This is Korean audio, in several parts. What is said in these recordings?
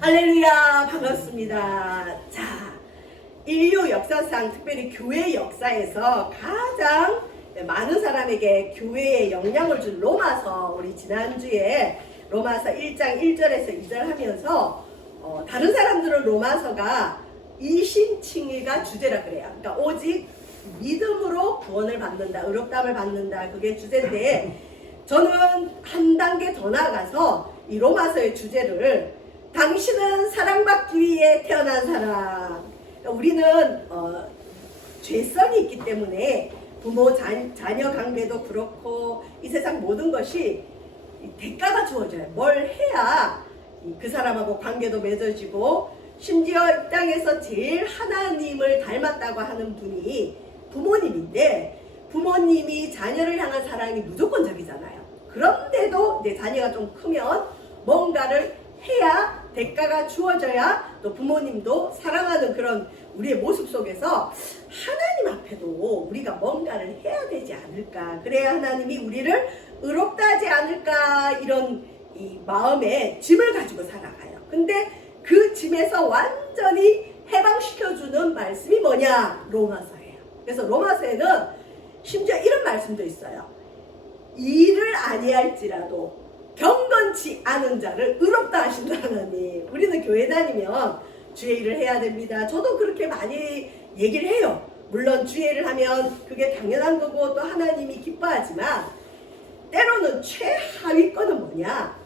할렐루야, 반갑습니다. 자, 인류 역사상 특별히 교회 역사에서 가장 많은 사람에게 교회에 영향을 준 로마서, 우리 지난주에 로마서 1장 1절에서 2절 하면서 다른 사람들은 로마서가 이신칭의가 주제라 그래요. 그러니까 오직 믿음으로 구원을 받는다, 의롭다함을 받는다, 그게 주제인데, 저는 한 단계 더 나아가서 이 로마서의 주제를 당신은 사랑받기 위해 태어난 사람. 우리는 죄성이 있기 때문에 부모 자녀 관계도 그렇고 이 세상 모든 것이 대가가 주어져요. 뭘 해야 그 사람하고 관계도 맺어지고, 심지어 이 땅에서 제일 하나님을 닮았다고 하는 분이 부모님인데, 부모님이 자녀를 향한 사랑이 무조건적이잖아요. 그런데도 내 자녀가 좀 크면 뭔가를 해야 대가가 주어져야 또 부모님도 사랑하는 그런 우리의 모습 속에서 하나님 앞에도 우리가 뭔가를 해야 되지 않을까, 그래야 하나님이 우리를 의롭다 하지 않을까, 이런 이 마음에 짐을 가지고 살아가요. 근데 그 짐에서 완전히 해방시켜주는 말씀이 뭐냐? 로마서예요. 그래서 로마서에는 심지어 이런 말씀도 있어요. 일을 아니할지라도 경건치 않은 자를 의롭다 하신다 하나님. 우리는 교회 다니면 주의 일을 해야 됩니다. 저도 그렇게 많이 얘기를 해요. 물론 주의를 하면 그게 당연한 거고 또 하나님이 기뻐하지만, 때로는 최하위권은 뭐냐?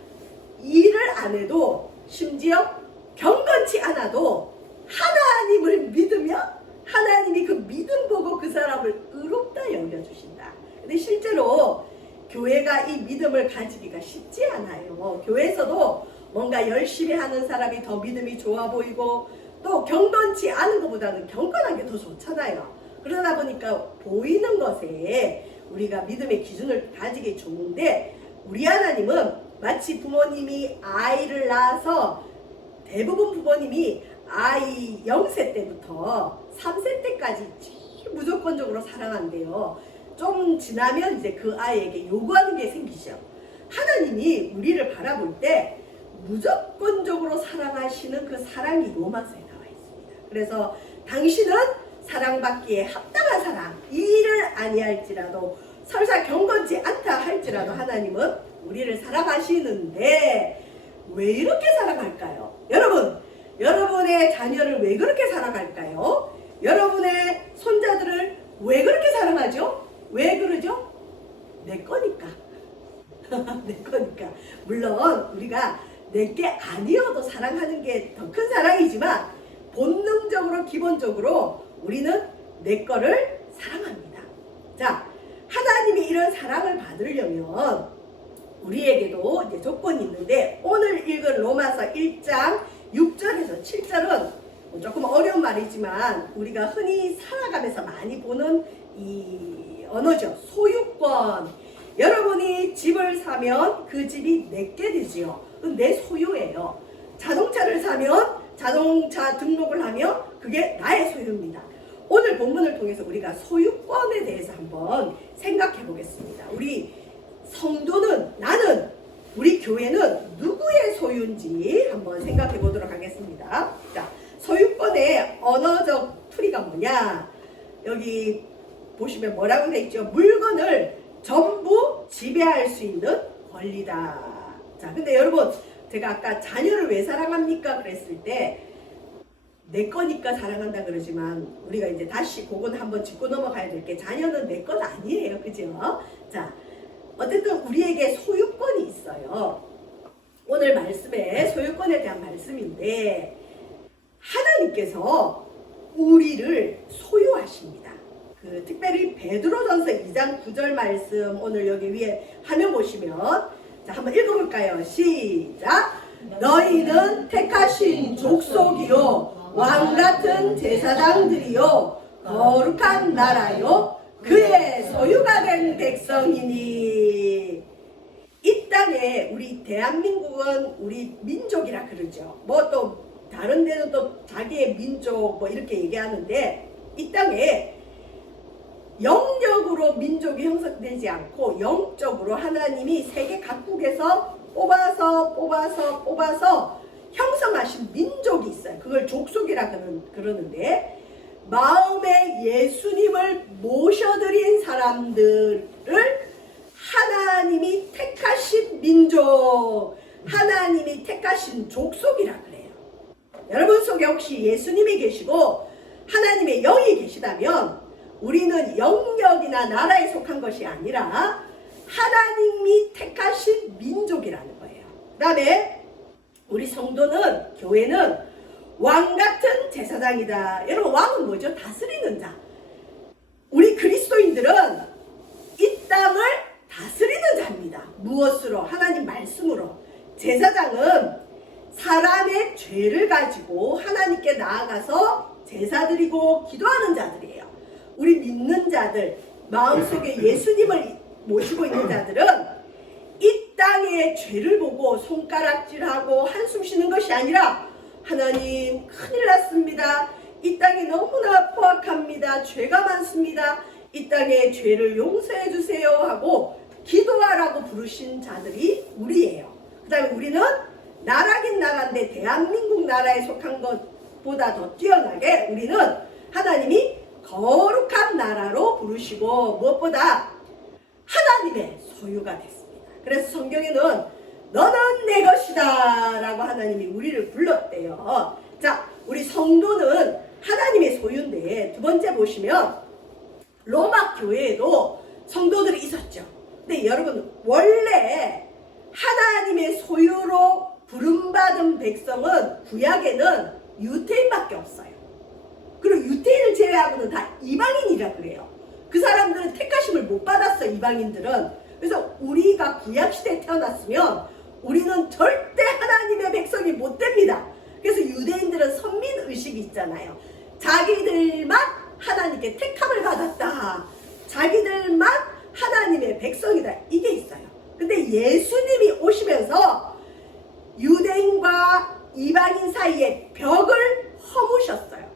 일을 안 해도, 심지어 경건치 않아도 하나님을 믿으면 하나님이 그 믿음 보고 그 사람을 의롭다 여겨주신다. 근데 실제로 교회가 이 믿음을 가지기가 쉽지 않아요. 교회에서도 뭔가 열심히 하는 사람이 더 믿음이 좋아 보이고, 또 경건치 않은 것보다는 경건한 게 더 좋잖아요. 그러다 보니까 보이는 것에 우리가 믿음의 기준을 가지기 좋은데, 우리 하나님은 마치 부모님이 아이를 낳아서, 대부분 부모님이 아이 0세 때부터 3세 때까지 무조건적으로 사랑한대요. 좀 지나면 이제 그 아이에게 요구하는 게 생기죠. 하나님이 우리를 바라볼 때 무조건적으로 사랑하시는 그 사랑이 로마서에 나와 있습니다. 그래서 당신은 사랑받기에 합당한 사랑, 이 일을 아니할지라도, 설사 경건치 않다 할지라도 하나님은 우리를 사랑하시는데, 왜 이렇게 사랑할까요? 여러분, 여러분의 자녀를 왜 그렇게 사랑할까요? 여러분의 손자들을 왜 그렇게 사랑하죠? 왜 그러죠? 내 거니까. 내 거니까. 물론 우리가 내게 아니어도 사랑하는 게 더 큰 사랑이지만, 본능적으로 기본적으로 우리는 내 거를 사랑합니다. 자, 하나님이 이런 사랑을 받으려면 우리에게도 이제 조건이 있는데, 오늘 읽은 로마서 1장 6절에서 7절은 조금 어려운 말이지만 우리가 흔히 살아가면서 많이 보는 이 언어죠. 소유권. 여러분이 집을 사면 그 집이 내게 되지요. 내 소유예요. 자동차를 사면 자동차 등록을 하면 그게 나의 소유입니다. 오늘 본문을 통해서 우리가 소유권에 대해서 한번 생각해 보겠습니다. 우리 성도는, 나는, 우리 교회는 누구의 소유인지 한번 생각해 보도록 하겠습니다. 자, 소유권의 언어적 풀이가 뭐냐? 여기 보시면 뭐라고 되어 있죠? 물건을 전부 지배할 수 있는 권리다. 자, 근데 여러분, 제가 아까 자녀를 왜 사랑합니까? 그랬을 때 내 거니까 사랑한다 그러지만, 우리가 이제 다시 그건 한번 짚고 넘어가야 될 게, 자녀는 내 건 아니에요. 그죠? 자, 어쨌든 우리에게 소유권이 있어요. 오늘 말씀에 소유권에 대한 말씀인데, 하나님께서 우리를 소유하십니다. 특별히 베드로전서 2장 9절 말씀, 오늘 여기 위에 화면 보시면, 자, 한번 읽어볼까요? 시작! 너희는 택하신 족속이요, 왕같은 제사장들이요, 거룩한 나라요, 그의 소유가 된 백성이니. 이 땅에 우리 대한민국은 우리 민족이라 그러죠. 뭐 또 다른 데는 또 자기의 민족 뭐 이렇게 얘기하는데, 이 땅에 영적으로 민족이 형성되지 않고 영적으로 하나님이 세계 각국에서 뽑아서 형성하신 족속이라 그러는데 마음에 예수님을 모셔드린 사람들을 하나님이 택하신 민족, 하나님이 택하신 족속이라 그래요. 여러분 속에 혹시 예수님이 계시고 하나님의 영이 계시다면 우리는 영역이나 나라에 속한 것이 아니라 하나님이 택하신 민족이라는 거예요. 그 다음에 우리 성도는, 교회는 왕같은 제사장이다. 여러분, 왕은 뭐죠? 다스리는 자. 우리 그리스도인들은 이 땅을 다스리는 자입니다. 무엇으로? 하나님 말씀으로. 제사장은 사람의 죄를 가지고 하나님께 나아가서 제사 드리고 기도하는 자들이에요. 우리 믿는 자들, 마음속에 예수님을 모시고 있는 자들은 이 땅의 죄를 보고 손가락질하고 한숨 쉬는 것이 아니라 하나님, 큰일 났습니다. 이 땅이 너무나 포악합니다. 죄가 많습니다. 이 땅의 죄를 용서해 주세요 하고 기도하라고 부르신 자들이 우리예요. 그 다음에 우리는 나라긴 나라인데 대한민국 나라에 속한 것보다 더 뛰어나게 우리는 하나님이 거룩한 나라로 부르시고 무엇보다 하나님의 소유가 됐습니다. 그래서 성경에는 너는 내 것이다 라고 하나님이 우리를 불렀대요. 자, 우리 성도는 하나님의 소유인데 두 번째 보시면 로마 교회에도 성도들이 있었죠. 근데 여러분, 원래 하나님의 소유로 부름받은 백성은 구약에는 유대인밖에 없어요. 그리고 유대인을 제외하고는 다 이방인이라 그래요. 그 사람들은 택하심을 못 받았어, 이방인들은. 그래서 우리가 구약시대에 태어났으면 우리는 절대 하나님의 백성이 못 됩니다. 그래서 유대인들은 선민의식이 있잖아요. 자기들만 하나님께 택함을 받았다. 자기들만 하나님의 백성이다. 이게 있어요. 근데 예수님이 오시면서 유대인과 이방인 사이에 벽을 허무셨어요.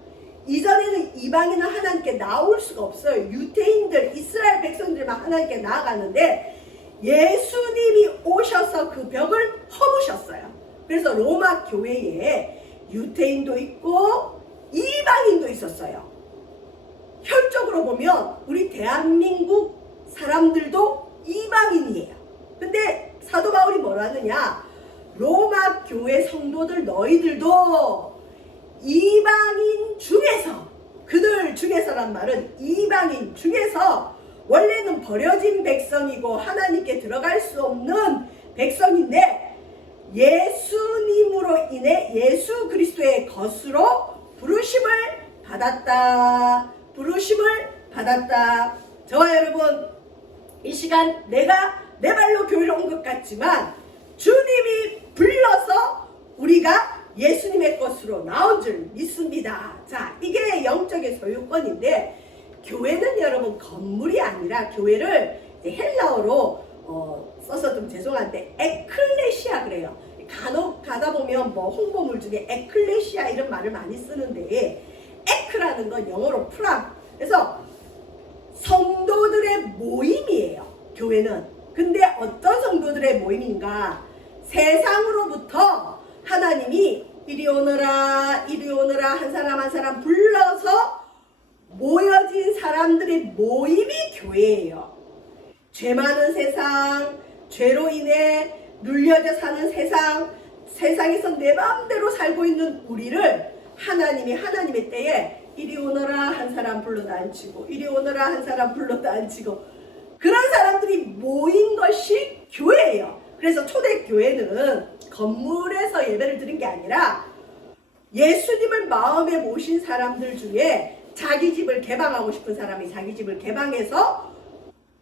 이전에는 이방인은 하나님께 나올 수가 없어요. 유대인들, 이스라엘 백성들만 하나님께 나아가는데 예수님이 오셔서 그 벽을 허무셨어요. 그래서 로마 교회에 유대인도 있고 이방인도 있었어요. 혈적으로 보면 우리 대한민국 사람들도 이방인이에요. 근데 사도 바울이 뭐라 하느냐? 로마 교회 성도들 너희들도 이방인 중에서, 그들 중에서란 말은 이방인 중에서 원래는 버려진 백성이고 하나님께 들어갈 수 없는 백성인데 예수님으로 인해 예수 그리스도의 것으로 부르심을 받았다. 부르심을 받았다. 저와 여러분, 이 시간 내가 내 발로 교회를 온 것 같지만 주님이 불러서 우리가 예수님의 것으로 나온 줄 믿습니다. 자, 이게 영적인 소유권인데 교회는 여러분 건물이 아니라 교회를 헬라어로 써서 좀 죄송한데 에클레시아 그래요. 간혹 가다 보면 뭐 홍보물 중에 에클레시아 이런 말을 많이 쓰는데 에크라는 건 영어로 프람. 그래서 성도들의 모임이에요. 교회는. 근데 어떤 성도들의 모임인가? 세상으로부터 하나님이 이리 오너라 이리 오너라 한 사람 한 사람 불러서 모여진 사람들의 모임이 교회예요. 죄 많은 세상, 죄로 인해 눌려져 사는 세상, 세상에서 내 마음대로 살고 있는 우리를 하나님이 하나님의 때에 이리 오너라 한 사람 불러다 앉히고 이리 오너라 한 사람 불러다 앉히고 그런 사람들이 모인 것이 교회예요. 그래서 초대교회는 건물에서 예배를 드린 게 아니라 예수님을 마음에 모신 사람들 중에 자기 집을 개방하고 싶은 사람이 자기 집을 개방해서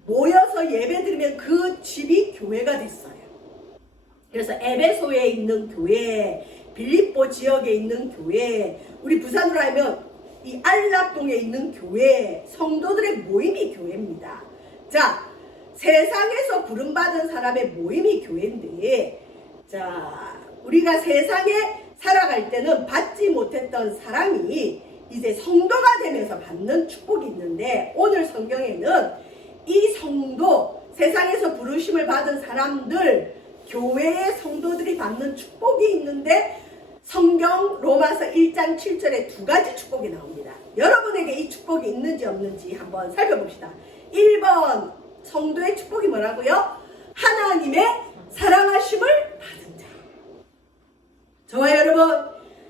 모여서 예배 드리면 그 집이 교회가 됐어요. 그래서 에베소에 있는 교회, 빌립보 지역에 있는 교회, 우리 부산으로 하면 이 안락동에 있는 교회, 성도들의 모임이 교회입니다. 자, 세상에서 부름받은 사람의 모임이 교회인데, 자, 우리가 세상에 살아갈 때는 받지 못했던 사람이 이제 성도가 되면서 받는 축복이 있는데, 오늘 성경에는 이 성도, 세상에서 부르심을 받은 사람들, 교회의 성도들이 받는 축복이 있는데, 성경 로마서 1장 7절에 두 가지 축복이 나옵니다. 여러분에게 이 축복이 있는지 없는지 한번 살펴봅시다. 1번 성도의 축복이 뭐라고요? 하나님의 사랑하심을 받은 자. 저와 여러분,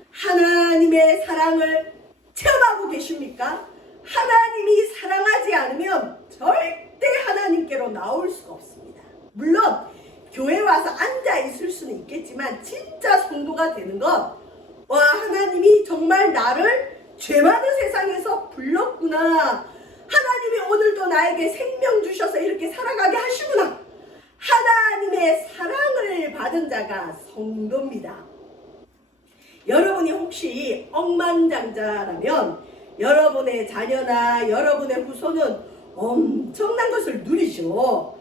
하나님의 사랑을 체험하고 계십니까? 하나님이 사랑하지 않으면 절대 하나님께로 나올 수가 없습니다. 물론 교회 와서 앉아 있을 수는 있겠지만 진짜 성도가 되는 건, 와, 하나님이 정말 나를 죄 많은 세상에서 불렀구나, 하나님이 오늘도 나에게 생명 주셔서 이렇게 살아가게 하시구나, 하나님의 사랑을 받은 자가 성도입니다. 여러분이 혹시 억만장자라면 여러분의 자녀나 여러분의 후손은 엄청난 것을 누리죠.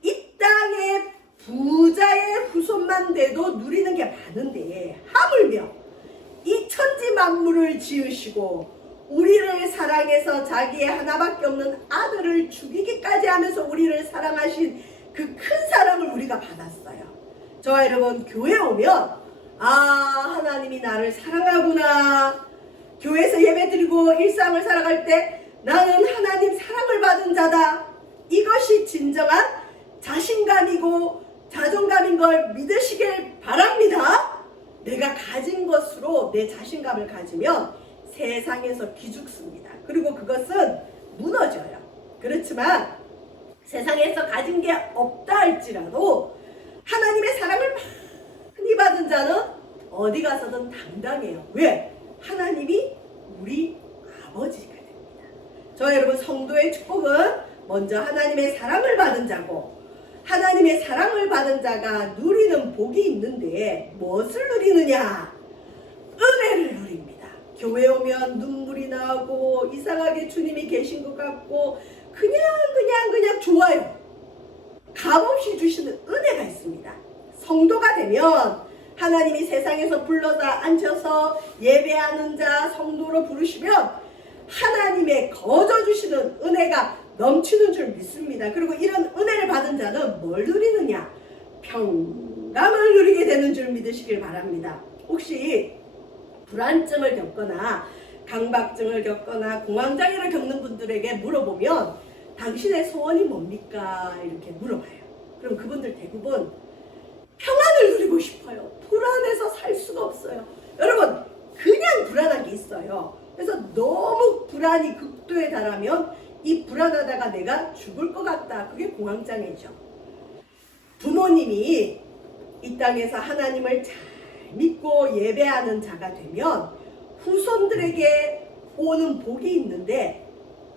이 땅의 부자의 후손만 돼도 누리는 게 많은데, 하물며 이 천지 만물을 지으시고 우리를 사랑해서 자기의 하나밖에 없는 아들을 죽이기까지 하면서 우리를 사랑하신 그 큰 사랑을 우리가 받았어요. 저와 여러분, 교회 오면 아, 하나님이 나를 사랑하구나, 교회에서 예배드리고 일상을 살아갈 때 나는 하나님 사랑을 받은 자다, 이것이 진정한 자신감이고 자존감인 걸 믿으시길 바랍니다. 내가 가진 것으로 내 자신감을 가지면 세상에서 기죽습니다. 그리고 그것은 무너져요. 그렇지만 세상에서 가진 게 없다 할지라도 하나님의 사랑을 많이 받은 자는 어디 가서든 당당해요. 왜? 하나님이 우리 아버지가 됩니다. 저와 여러분, 성도의 축복은 먼저 하나님의 사랑을 받은 자고, 하나님의 사랑을 받은 자가 누리는 복이 있는데 무엇을 누리느냐? 은혜를 누립니다. 교회 오면 눈물이 나고 이상하게 주님이 계신 것 같고 그냥 좋아요. 값없이 주시는 은혜가 있습니다. 성도가 되면 하나님이 세상에서 불러다 앉혀서 예배하는 자 성도로 부르시면 하나님의 거저 주시는 은혜가 넘치는 줄 믿습니다. 그리고 이런 은혜를 받은 자는 뭘 누리느냐? 평강을 누리게 되는 줄 믿으시길 바랍니다. 혹시 불안증을 겪거나 강박증을 겪거나 공황장애를 겪는 분들에게 물어보면 당신의 소원이 뭡니까? 이렇게 물어봐요. 그럼 그분들 대부분 평안을 누리고 싶어요. 불안해서 살 수가 없어요. 여러분, 그냥 불안한 게 있어요. 그래서 너무 불안이 극도에 달하면 이 불안하다가 내가 죽을 것 같다, 그게 공황장애죠. 부모님이 이 땅에서 하나님을 잘 믿고 예배하는 자가 되면 후손들에게 오는 복이 있는데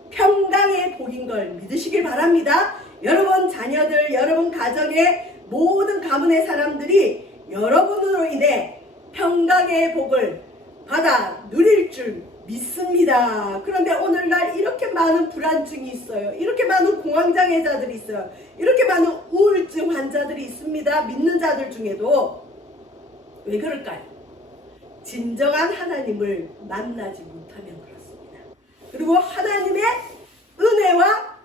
평강의 복인 걸 믿으시길 바랍니다. 여러분 자녀들, 여러분 가정의 모든 가문의 사람들이 여러분으로 인해 평강의 복을 받아 누릴 줄 믿습니다. 그런데 오늘날 이렇게 많은 불안증이 있어요. 이렇게 많은 공황장애자들이 있어요. 이렇게 많은 우울증 환자들이 있습니다. 믿는 자들 중에도. 왜 그럴까요? 진정한 하나님을 만나지 못하면 그렇습니다. 그리고 하나님의 은혜와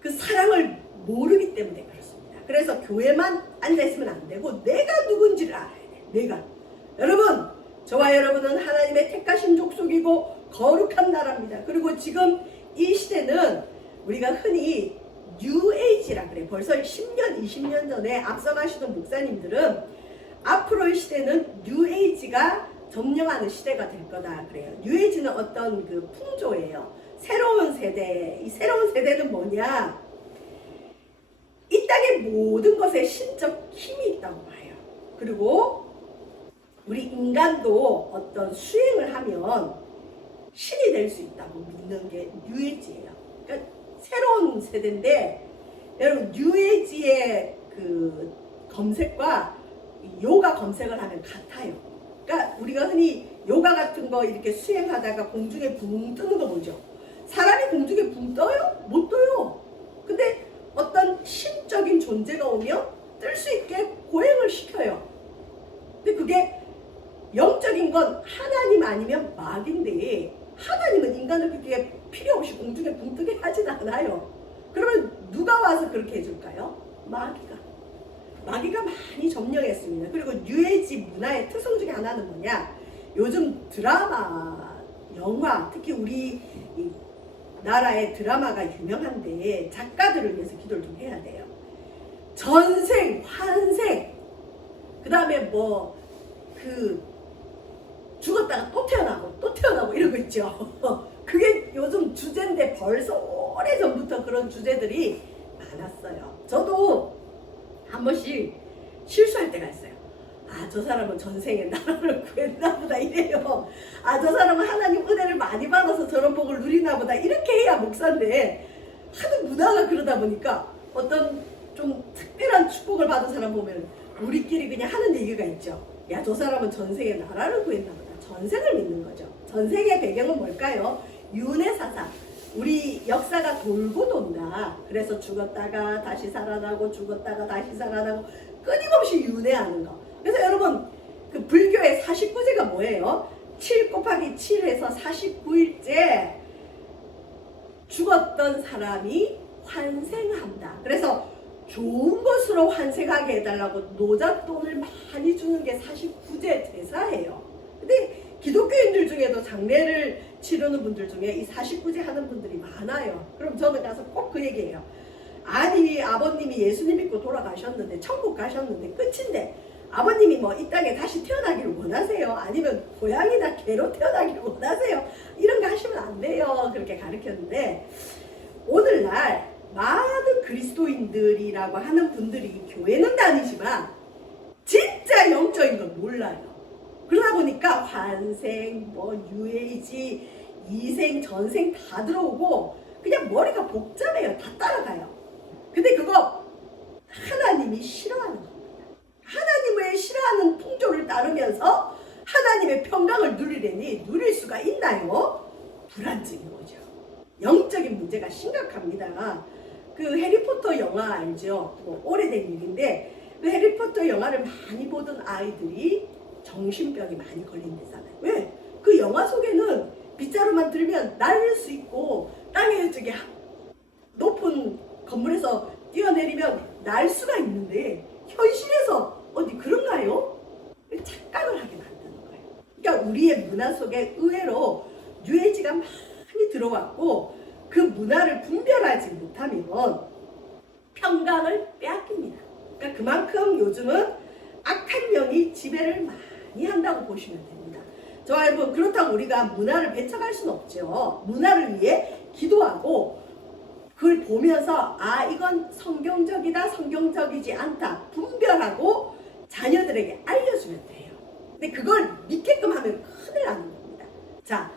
그 사랑을 모르기 때문에 그렇습니다. 그래서 교회만 앉아있으면 안 되고 내가 누군지를 알아야 돼요. 내가. 여러분, 저와 여러분은 하나님의 택하신 족속이고 거룩한 나라입니다. 그리고 지금 이 시대는 우리가 흔히 뉴에이지라 그래요. 벌써 10년, 20년 전에 앞서가시던 목사님들은 앞으로의 시대는 뉴에이지가 점령하는 시대가 될 거다 그래요. 뉴에이지는 어떤 그 풍조예요. 새로운 세대. 이 새로운 세대는 뭐냐? 이 땅의 모든 것에 신적 힘이 있다고 봐요. 그리고 우리 인간도 어떤 수행을 하면 신이 될 수 있다고 믿는 게 뉴에이지예요. 그러니까 새로운 세대인데, 여러분 뉴에이지의 그 검색과 요가 검색을 하면 같아요. 그러니까 우리가 흔히 요가 같은 거 이렇게 수행하다가 공중에 붕 뜨는 거 보죠. 사람이 공중에 붕 떠요? 못 떠요. 근데 어떤 신적인 존재가 오면 뜰 수 있게 고행을 시켜요. 근데 그게 영적인 건 하나님 아니면 마귀인데, 하나님은 인간을 그렇게 필요 없이 공중에 붕 뜨게 하진 않아요. 그러면 누가 와서 그렇게 해줄까요? 마귀가. 마귀가 많이 점령했습니다. 그리고 뉴에이지 문화의 특성 중에 하나는 뭐냐? 요즘 드라마, 영화, 특히 우리 이 나라의 드라마가 유명한데 작가들을 위해서 기도를 좀 해야 돼요. 전생, 환생, 그 다음에 뭐 죽었다가 또 태어나고 이런 거 있죠. 그게 요즘 주제인데 벌써 오래전부터 그런 주제들이 많았어요. 저도 한 번씩 실수할 때가 있어요. 아, 저 사람은 전생에 나라를 구했나 보다 이래요. 아, 저 사람은 하나님 은혜를 많이 받아서 저런 복을 누리나 보다 이렇게 해야 목사인데, 하도 문화가 그러다 보니까 어떤 좀 특별한 축복을 받은 사람 보면 우리끼리 그냥 하는 얘기가 있죠. 야, 저 사람은 전생에 나라를 구했나 보다. 전생을 믿는 거죠. 전생의 배경은 뭘까요? 윤회사상. 우리 역사가 돌고 돈다. 그래서 죽었다가 다시 살아나고 죽었다가 다시 살아나고 끊임없이 윤회하는 거. 그래서 여러분, 그 불교의 49제가 뭐예요? 7 곱하기 7해서 49일째 죽었던 사람이 환생한다. 그래서 좋은 것으로 환생하게 해달라고 노잣돈을 많이 주는 게 49제 제사예요. 근데 기독교인들 중에도 장례를 치르는 분들 중에 이 49제 하는 분들이 많아요. 그럼 저는 가서 꼭 그 얘기해요. 아니, 아버님이 예수님 믿고 돌아가셨는데, 천국 가셨는데 끝인데, 아버님이 뭐 이 땅에 다시 태어나기를 원하세요? 아니면 고양이나 개로 태어나기를 원하세요? 이런 거 하시면 안 돼요. 그렇게 가르쳤는데, 오늘날 많은 그리스도인들이라고 하는 분들이 교회는 다니지만 진짜 영적인 걸 몰라요. 그러다 보니까 환생, 뭐 뉴에이지, 이생, 전생 다 들어오고 그냥 머리가 복잡해요. 다 따라가요. 근데 그거 하나님이 싫어하는 겁니다. 하나님의 싫어하는 풍조를 따르면서 하나님의 평강을 누리려니 누릴 수가 있나요? 불안증인 거죠. 영적인 문제가 심각합니다. 그 해리포터 영화 알죠? 뭐 오래된 일인데 그 해리포터 영화를 많이 보던 아이들이 정신병이 많이 걸린대잖아요. 왜? 그 영화 속에는 빗자루만 들면 날릴 수 있고 땅에 저기 높은 건물에서 뛰어내리면 날 수가 있는데 현실에서 어디 그런가요? 착각을 하게 만드는 거예요. 그러니까 우리의 문화 속에 의외로 뉴에이지가 많이 들어왔고 그 문화를 분별하지 못하면 평강을 빼앗깁니다. 그러니까 그만큼 요즘은 악한 영이 지배를 많이 한다고 보시면 됩니다. 저 여러분, 그렇다고 우리가 문화를 배척할 수는 없죠. 문화를 위해 기도하고 그걸 보면서 아, 이건 성경적이다, 성경적이지 않다 분별하고 자녀들에게 알려주면 돼요. 근데 그걸 믿게끔 하면 큰일 나는 겁니다. 자,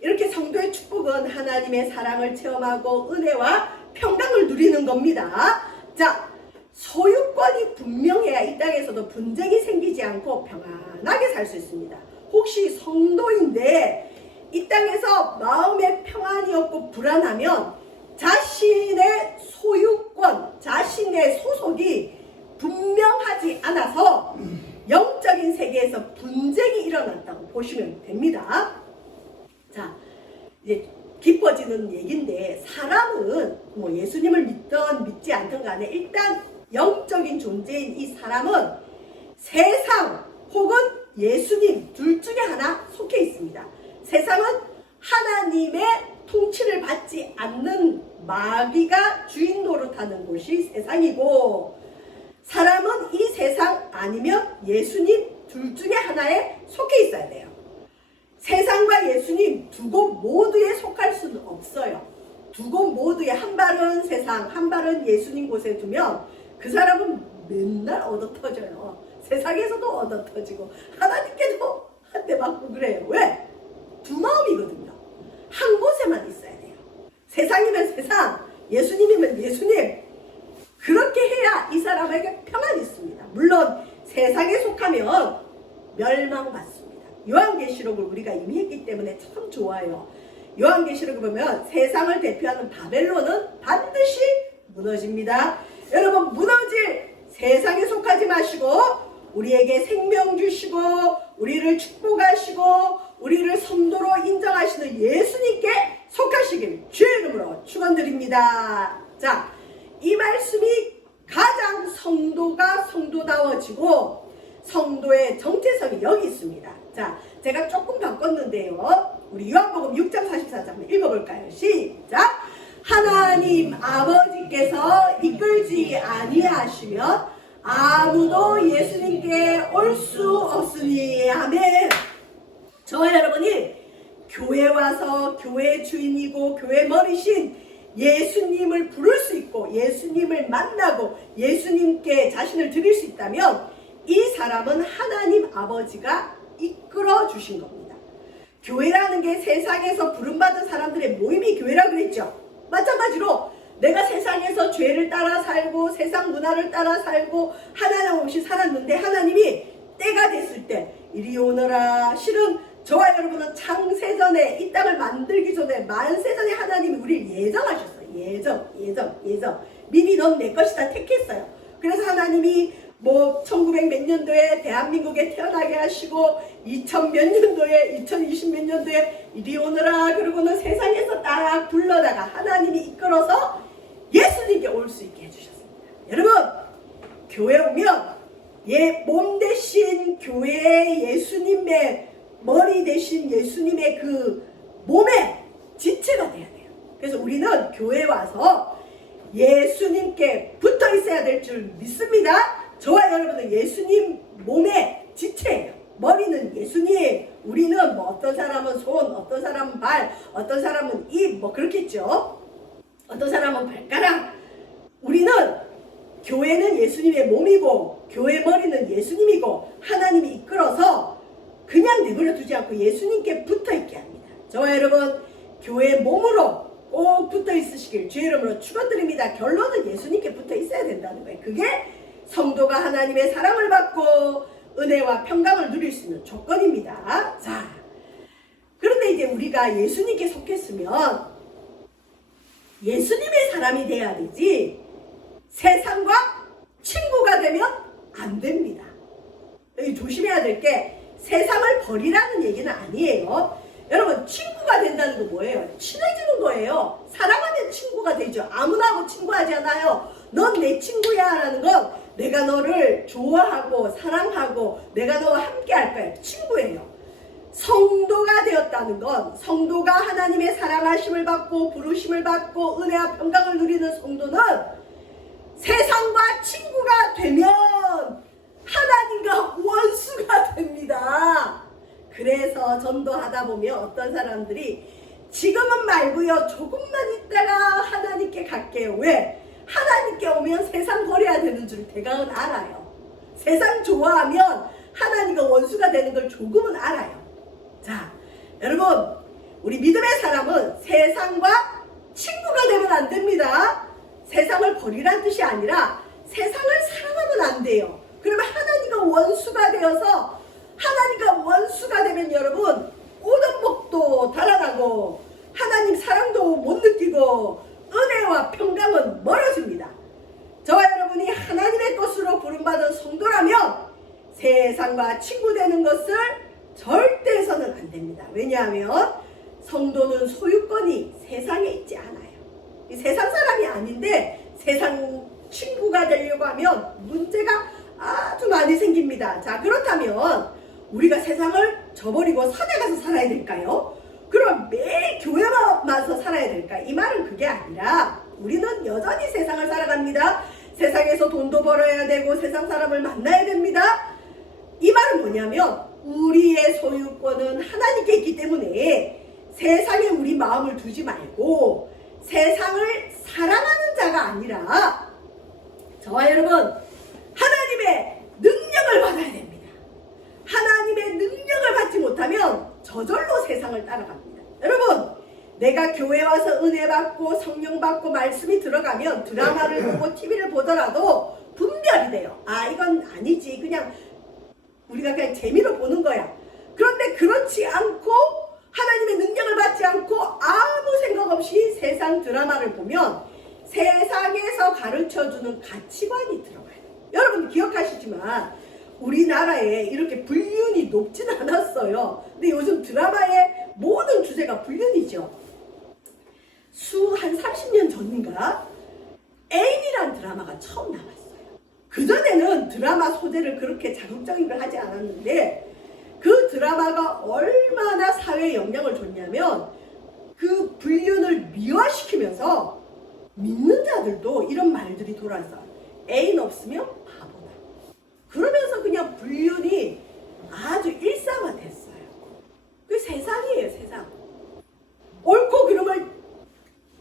이렇게 성도의 축복은 하나님의 사랑을 체험하고 은혜와 평강을 누리는 겁니다. 자, 소유권이 분명해야 이 땅에서도 분쟁이 생기지 않고 평안하게 살 수 있습니다. 혹시 성도인데 이 땅에서 마음의 평안이 없고 불안하면 자신의 소유권, 자신의 소속이 분명하지 않아서 영적인 세계에서 분쟁이 일어났다고 보시면 됩니다. 자, 이제 깊어지는 얘기인데 사람은 뭐 예수님을 믿든 믿지 않든 간에 일단 영적인 존재인 이 사람은 세상 혹은 예수님 둘 중에 하나 속해 있습니다. 세상은 하나님의 통치를 받지 않는 마귀가 주인 노릇하는 곳이 세상이고 사람은 이 세상 아니면 예수님 둘 중에 하나에 속해 있어야 돼요. 세상과 예수님 두 곳 모두에 속할 수는 없어요. 두 곳 모두에 한 발은 세상, 한 발은 예수님 곳에 두면 그 사람은 맨날 얻어터져요. 세상에서도 얻어터지고 하나님께도 한 대 맞고 그래요. 왜? 두 마음이거든요. 한 곳에만 있어야 돼요. 세상이면 세상, 예수님이면 예수님. 그렇게 해야 이 사람에게 평안이 있습니다. 물론 세상에 속하면 멸망받습니다. 요한계시록을 우리가 이미 했기 때문에 참 좋아요. 요한계시록을 보면 세상을 대표하는 바벨론은 반드시 무너집니다. 여러분, 무너질 세상에 속하지 마시고 우리에게 생명 주시고 우리를 축복하시고 우리를 선도로 인정하시는 예수님께 속하시길 주의 이름으로 축원드립니다. 자, 이 말씀이 가장 성도가 성도다워지고 성도의 정체성이 여기 있습니다. 자, 제가 조금 바꿨는데요. 우리 요한복음 6장 44절 한번 읽어볼까요? 시작! 하나님 아버지께서 이끌지 아니하시면 아무도 예수님께 올 수 없으니. 아멘. 저와 여러분이 교회 와서 교회 주인이고 교회 머리신 예수님을 부를 수 있고 예수님을 만나고 예수님께 자신을 드릴 수 있다면 이 사람은 하나님 아버지가 이끌어 주신 겁니다. 교회라는 게 세상에서 부름받은 사람들의 모임이 교회라고 그랬죠. 마찬가지로 내가 세상에서 죄를 따라 살고 세상 문화를 따라 살고 하나님 없이 살았는데 하나님이 때가 됐을 때 이리 오너라. 실은 저와 여러분은 창세전에 이 땅을 만들기 전에 만세전에 하나님이 우리를 예정하셨어요. 예정. 미리 넌 내 것이다 택했어요. 그래서 하나님이 1900 몇 년도에 대한민국에 태어나게 하시고 2000 몇 년도에 2020 몇 년도에 이리 오너라 그러고는 세상에서 딱 불러다가 하나님이 이끌어서 예수님께 올 수 있게 해주셨습니다. 여러분 교회 오면 몸 대신 교회의 예수님의 머리 대신 예수님의 그 몸의 지체가 돼야 돼요. 그래서 우리는 교회에 와서 예수님께 붙어 있어야 될 줄 믿습니다. 저와 여러분은 예수님 몸의 지체예요. 머리는 예수님. 우리는 어떤 사람은 손, 어떤 사람은 발, 어떤 사람은 입, 그렇겠죠. 어떤 사람은 발가락. 우리는 교회는 예수님의 몸이고 교회 머리는 예수님이고 하나님이 이끌어서 그냥 내버려 두지 않고 예수님께 붙어 있게 합니다. 저와 여러분 교회 몸으로 꼭 붙어 있으시길 주의 이름으로 축원드립니다. 결론은 예수님께 붙어 있어야 된다는 거예요. 그게 성도가 하나님의 사랑을 받고 은혜와 평강을 누릴 수 있는 조건입니다. 자, 그런데 이제 우리가 예수님께 속했으면 예수님의 사람이 돼야 되지 세상과 친구가 되면 안 됩니다. 여기 조심해야 될 게 세상을 버리라는 얘기는 아니에요. 여러분 친구가 된다는 거 뭐예요? 친해지는 거예요. 사랑하면 친구가 되죠. 아무나 하고 친구하지 않아요. 넌 내 친구야 라는 건 내가 너를 좋아하고 사랑하고 내가 너와 함께 할 거예요. 친구예요. 성도가 되었다는 건 성도가 하나님의 사랑하심을 받고 부르심을 받고 은혜와 평강을 누리는 성도는 세상과 친구가 되면 하나님과 원수가 됩니다. 그래서 전도하다 보면 어떤 사람들이 지금은 말고요 조금만 있다가 하나님께 갈게요. 왜? 하나님께 오면 세상 버려야 되는 줄 대강은 알아요. 세상 좋아하면 하나님과 원수가 되는 걸 조금은 알아요. 자, 여러분 우리 믿음의 사람은 세상과 친구가 되면 안 됩니다. 세상을 버리란 뜻이 아니라 세상을 사랑하면 안 돼요. 그러면 하나님과 원수가 되어서 하나님과 원수가 되면 여러분 오동복도 달아나고 하나님 사랑도 못 느끼고 은혜와 평강은 멀어집니다. 저와 여러분이 하나님의 것으로 부름받은 성도라면 세상과 친구 되는 것을 절대 해서는 안 됩니다. 왜냐하면 성도는 소유권이 세상에 있지 않아요. 이 세상 사람이 아닌데 세상 친구가 되려고 하면 문제가 아주 많이 생깁니다. 자, 그렇다면 우리가 세상을 저버리고 산에 가서 살아야 될까요? 그럼 매일 교회만 와서 살아야 될까? 이 말은 그게 아니라 우리는 여전히 세상을 살아갑니다. 세상에서 돈도 벌어야 되고 세상 사람을 만나야 됩니다. 이 말은 뭐냐면 우리의 소유권은 하나님께 있기 때문에 세상에 우리 마음을 두지 말고 세상을 사랑하는 자가 아니라 저와 여러분 하나님의 능력을 받아야 됩니다. 하나님의 능력을 받지 못하면 저절로 세상을 따라갑니다. 여러분 내가 교회 와서 은혜 받고 성령 받고 말씀이 들어가면 드라마를 보고 TV를 보더라도 분별이 돼요. 아 이건 아니지 그냥 우리가 그냥 재미로 보는 거야. 그런데 그렇지 않고 하나님의 능력을 받지 않고 아무 생각 없이 세상 드라마를 보면 세상에서 가르쳐주는 가치관이 들어가요. 여러분 기억하시지만 우리나라에 이렇게 불륜이 높진 않았어요. 근데 요즘 드라마의 모든 주제가 불륜이죠. 한 30년 전인가 애인이란 드라마가 처음 나왔어요. 그전에는 드라마 소재를 그렇게 자극적인 걸 하지 않았는데 그 드라마가 얼마나 사회에 영향을 줬냐면 그 불륜을 미화시키면서 믿는 자들도 이런 말들이 돌아서 애인 없으면 바보다. 그러면서 그냥 불륜이 아주 일상화됐어요. 그 세상이에요, 세상. 옳고 그름을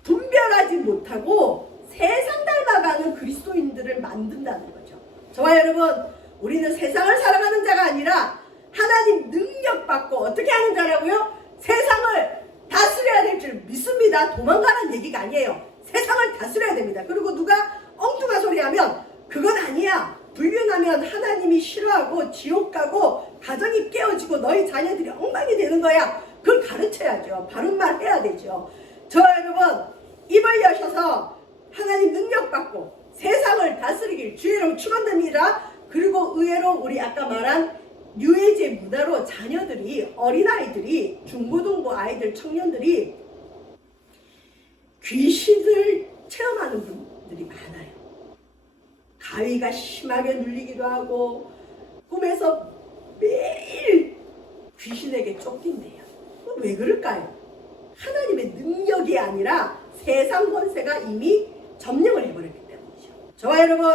분별하지 못하고 세상 닮아가는 그리스도인들을 만든다는 거죠. 저와 여러분, 우리는 세상을 살아가는 자가 아니라 하나님 능력받고 어떻게 하는 자라고요? 세상을 다스려야 될 줄 믿습니다. 도망가는 얘기가 아니에요. 세상을 다스려야 됩니다. 그리고 누가 엉뚱한 소리 하면 그건 아니야. 불륜하면 하나님이 싫어하고 지옥 가고 가정이 깨어지고 너희 자녀들이 엉망이 되는 거야. 그걸 가르쳐야죠. 바른 말 해야 되죠. 저와 여러분, 입을 여셔서 하나님 능력받고 세상을 다스리길 주의 이름 축원드립니다. 그리고 의외로 우리 아까 말한 유해제 문화로 자녀들이, 어린아이들이, 중고등부 아이들, 청년들이 귀신을 체험하는 분들이 많아요. 가위가 심하게 눌리기도 하고 꿈에서 매일 귀신에게 쫓긴대요. 왜 그럴까요? 하나님의 능력이 아니라 세상 권세가 이미 점령을 해버렸기 때문이죠. 저와 여러분,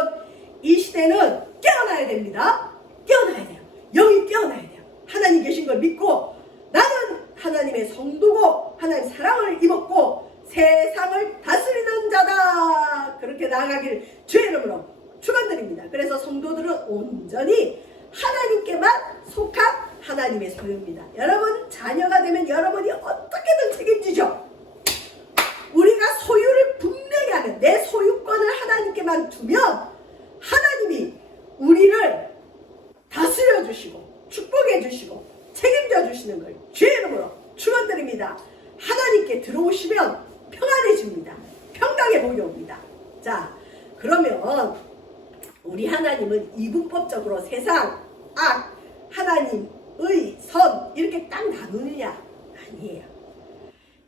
이 시대는 깨어나야 됩니다. 깨어나야 돼요. 영이 깨어나야 돼요. 하나님 계신 걸 믿고 나는 하나님의 성도고 하나님의 사랑을 입었고 세상을 다스리는 자다. 그렇게 나아가길 주의 이름으로 축원드립니다. 그래서 성도들은 온전히 하나님께만 속한 하나님의 소유입니다. 여러분 자녀가 되면 여러분이 어떻게든 책임지죠. 우리가 소유를 분명히 하면 내 소유권을 하나님께만 두면 하나님이 우리를 다스려 주시고 축복해 주시고 책임져 주시는 걸 주의 이름으로 축원드립니다. 하나님께 들어오시면 평안해집니다. 평강의 복이 옵니다. 자, 그러면 우리 하나님은 이분법적으로 세상, 악, 하나님의 선 이렇게 딱 나누느냐? 아니에요.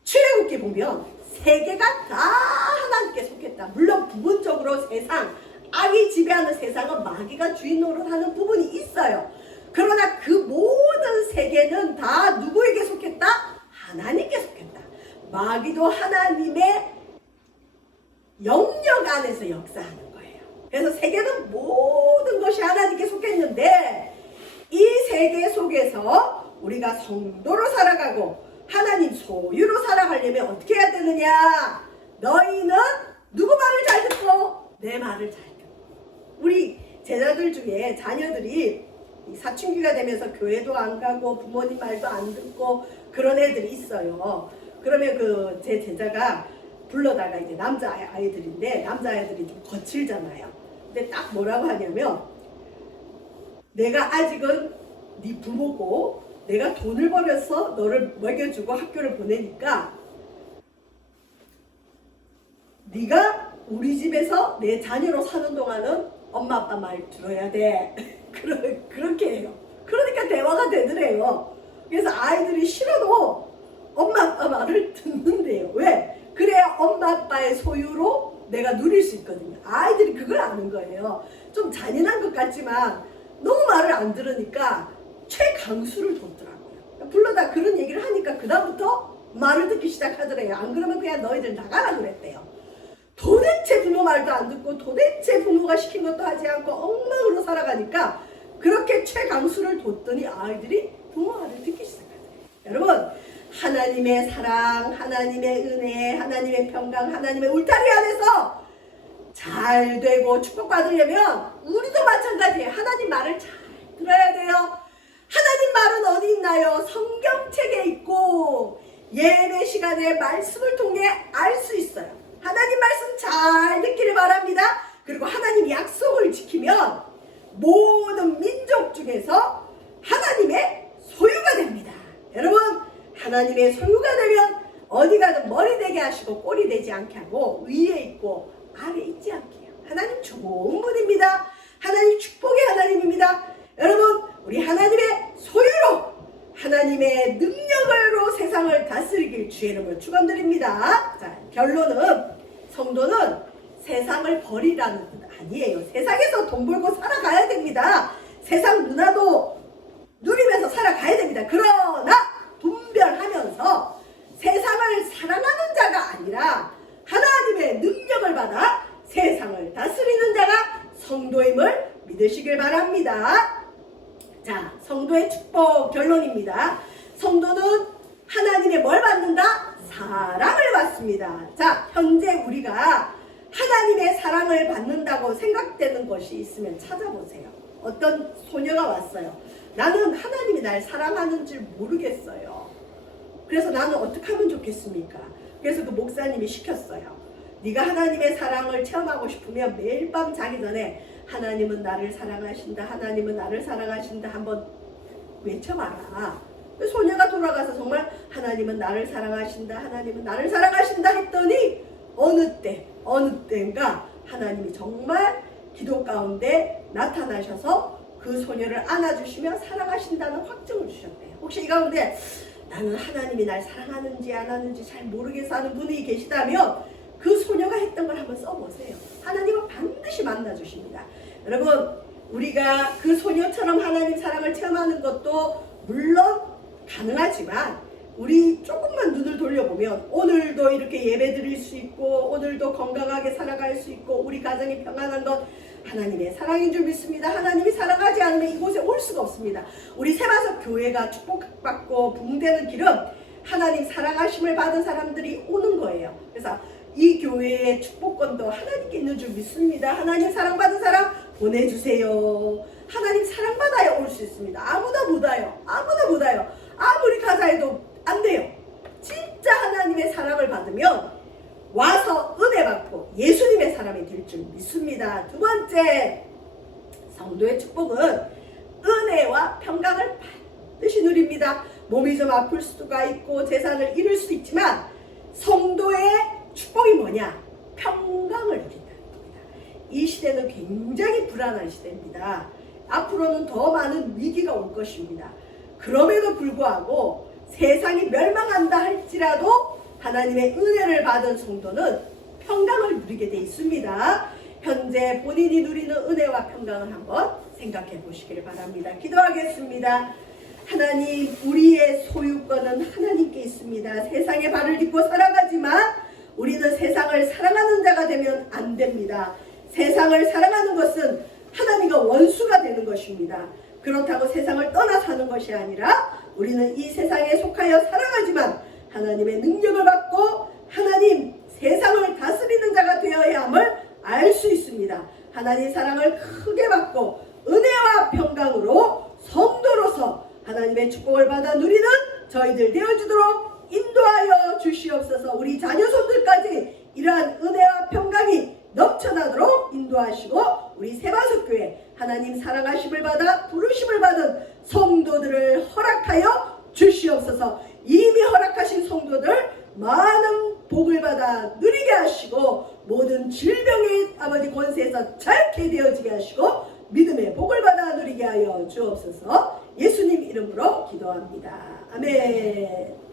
출애굽기 보면 세계가 다 하나님께 속했다. 물론 부분적으로 세상, 악이 지배하는 세상은 마귀가 주인 노릇하는 부분이 있어요. 그러나 그 모든 세계는 다 누구에게 속했다? 하나님께 속했다. 마귀도 하나님의 영역 안에서 역사하는 거예요. 그래서 세계는 모든 것이 하나님께 속했는데 이 세계 속에서 우리가 성도로 살아가고 하나님 소유로 살아가려면 어떻게 해야 되느냐? 너희는 누구 말을 잘 듣고 내 말을 잘 듣고. 우리 제자들 중에 자녀들이 사춘기가 되면서 교회도 안 가고 부모님 말도 안 듣고 그런 애들이 있어요. 그러면 그 제 제자가 불러다가 이제 남자 아이들인데 남자 아이들이 좀 거칠잖아요. 근데 딱 뭐라고 하냐면 내가 아직은 네 부모고 내가 돈을 벌어서 너를 먹여주고 학교를 보내니까 네가 우리 집에서 내 자녀로 사는 동안은 엄마 아빠 말 들어야 돼. 그렇게 해요. 그러니까 대화가 되더래요. 그래서 아이들이 싫어도 엄마 아빠 말을 듣는데요. 왜? 그래야 엄마 아빠의 소유로 내가 누릴 수 있거든요. 아이들이 그걸 아는 거예요. 좀 잔인한 것 같지만 너무 말을 안 들으니까 최강수를 뒀더라고요. 불러다 그런 얘기를 하니까 그다음부터 말을 듣기 시작하더래요. 안 그러면 그냥 너희들 나가라 그랬대요. 도대체 부모 말도 안 듣고 도대체 부모가 시킨 것도 하지 않고 엉망으로 살아가니까 그렇게 최강수를 뒀더니 아이들이 부모 말을 듣기 시작하더래요. 여러분, 하나님의 사랑, 하나님의 은혜, 하나님의 평강, 하나님의 울타리 안에서 잘 되고 축복받으려면 우리도 마찬가지예요. 하나님 말을 잘 들어야 돼요. 하나님 말은 어디 있나요? 성경책에 있고 예배 시간에 말씀을 통해 알 수 있어요. 하나님 말씀 잘 듣기를 바랍니다. 그리고 하나님 약속을 지키면 모든 민족 중에서 하나님의 소유가 됩니다. 여러분, 하나님의 소유가 되면 어디 가든 머리 되게 하시고 꼬리 되지 않게 하고 위에 있고 아래 있지 않게 해요. 하나님 좋은 분입니다. 하나님 축복의 하나님입니다. 여러분, 우리 하나님의 소유로 하나님의 능력으로 세상을 다스리길 주의 이름으로 축원드립니다. 자, 결론은 성도는 세상을 버리라는 뜻 아니에요. 세상에서 돈 벌고 살아가야 됩니다. 세상 문화도 누리면서 살아가야 됩니다. 그러나 분별하면서 세상을 사랑하는 자가 아니라 하나님의 능력을 받아 세상을 다스리는 자가 성도임을 믿으시길 바랍니다. 자, 성도의 축복 결론입니다. 성도는 하나님의 뭘 받는다? 사랑을 받습니다. 자, 현재 우리가 하나님의 사랑을 받는다고 생각되는 것이 있으면 찾아보세요. 어떤 소녀가 왔어요. 나는 하나님이 날 사랑하는 줄 모르겠어요. 그래서 나는 어떻게 하면 좋겠습니까? 그래서 그 목사님이 시켰어요. 네가 하나님의 사랑을 체험하고 싶으면 매일 밤 자기 전에 하나님은 나를 사랑하신다, 하나님은 나를 사랑하신다 한번 외쳐봐라. 소녀가 돌아가서 정말 하나님은 나를 사랑하신다, 하나님은 나를 사랑하신다 했더니 어느 때인가 하나님이 정말 기도 가운데 나타나셔서 그 소녀를 안아주시며 사랑하신다는 확증을 주셨대요. 혹시 이 가운데 나는 하나님이 날 사랑하는지 안 하는지 잘 모르겠어 하는 분이 계시다면 그 소녀가 했던 걸 한번 써보세요. 하나님은 반드시 만나주십니다. 여러분, 우리가 그 소녀처럼 하나님 사랑을 체험하는 것도 물론 가능하지만 우리 조금만 눈을 돌려보면 오늘도 이렇게 예배 드릴 수 있고 오늘도 건강하게 살아갈 수 있고 우리 가정이 평안한 것 하나님의 사랑인 줄 믿습니다. 하나님이 사랑하지 않으면 이곳에 올 수가 없습니다. 우리 세바석 교회가 축복받고 붕대는 길은 하나님 사랑하심을 받은 사람들이 오는 거예요. 그래서 이 교회의 축복권도 하나님께 있는 줄 믿습니다. 하나님 사랑받은 사람 보내주세요. 하나님 사랑받아야 올 수 있습니다. 아무나 못 와요. 아무나 못 와요. 아무리 가자 해도 안 돼요. 진짜 하나님의 사랑을 받으면 와서 은혜 받고 예수님의 사람이 될 줄 믿습니다. 두 번째, 성도의 축복은 은혜와 평강을 반드시 누립니다. 몸이 좀 아플 수가 있고 재산을 잃을 수도 있지만 성도의 축복이 뭐냐? 평강을 누린다는 겁니다. 이 시대는 굉장히 불안한 시대입니다. 앞으로는 더 많은 위기가 올 것입니다. 그럼에도 불구하고 세상이 멸망한다 할지라도 하나님의 은혜를 받은 성도는 평강을 누리게 돼 있습니다. 현재 본인이 누리는 은혜와 평강을 한번 생각해 보시길 바랍니다. 기도하겠습니다. 하나님, 우리의 소유권은 하나님께 있습니다. 세상의 발을 딛고 살아가지만 우리는 세상을 사랑하는 자가 되면 안 됩니다. 세상을 사랑하는 것은 하나님과 원수가 되는 것입니다. 그렇다고 세상을 떠나 사는 것이 아니라 우리는 이 세상에 속하여 살아가지만 하나님의 능력을 받고 하나님 세상을 다스리는 자가 되어야 함을 알 수 있습니다. 하나님 사랑을 크게 받고 은혜와 평강으로 성도로서 하나님의 축복을 받아 누리는 저희들 되어주도록 인도하여 주시옵소서. 우리 자녀손들까지 이러한 은혜와 평강이 넘쳐나도록 인도하시고 우리 세바석교회 하나님 사랑하심을 받아 부르심을 받은 성도들을 허락하여 주시옵소서. 이미 허락하신 성도들 많은 복을 받아 누리게 하시고 모든 질병의 아버지 권세에서 자유케 되어지게 하시고 믿음의 복을 받아 누리게 하여 주옵소서. 예수님 이름으로 기도합니다. 아멘.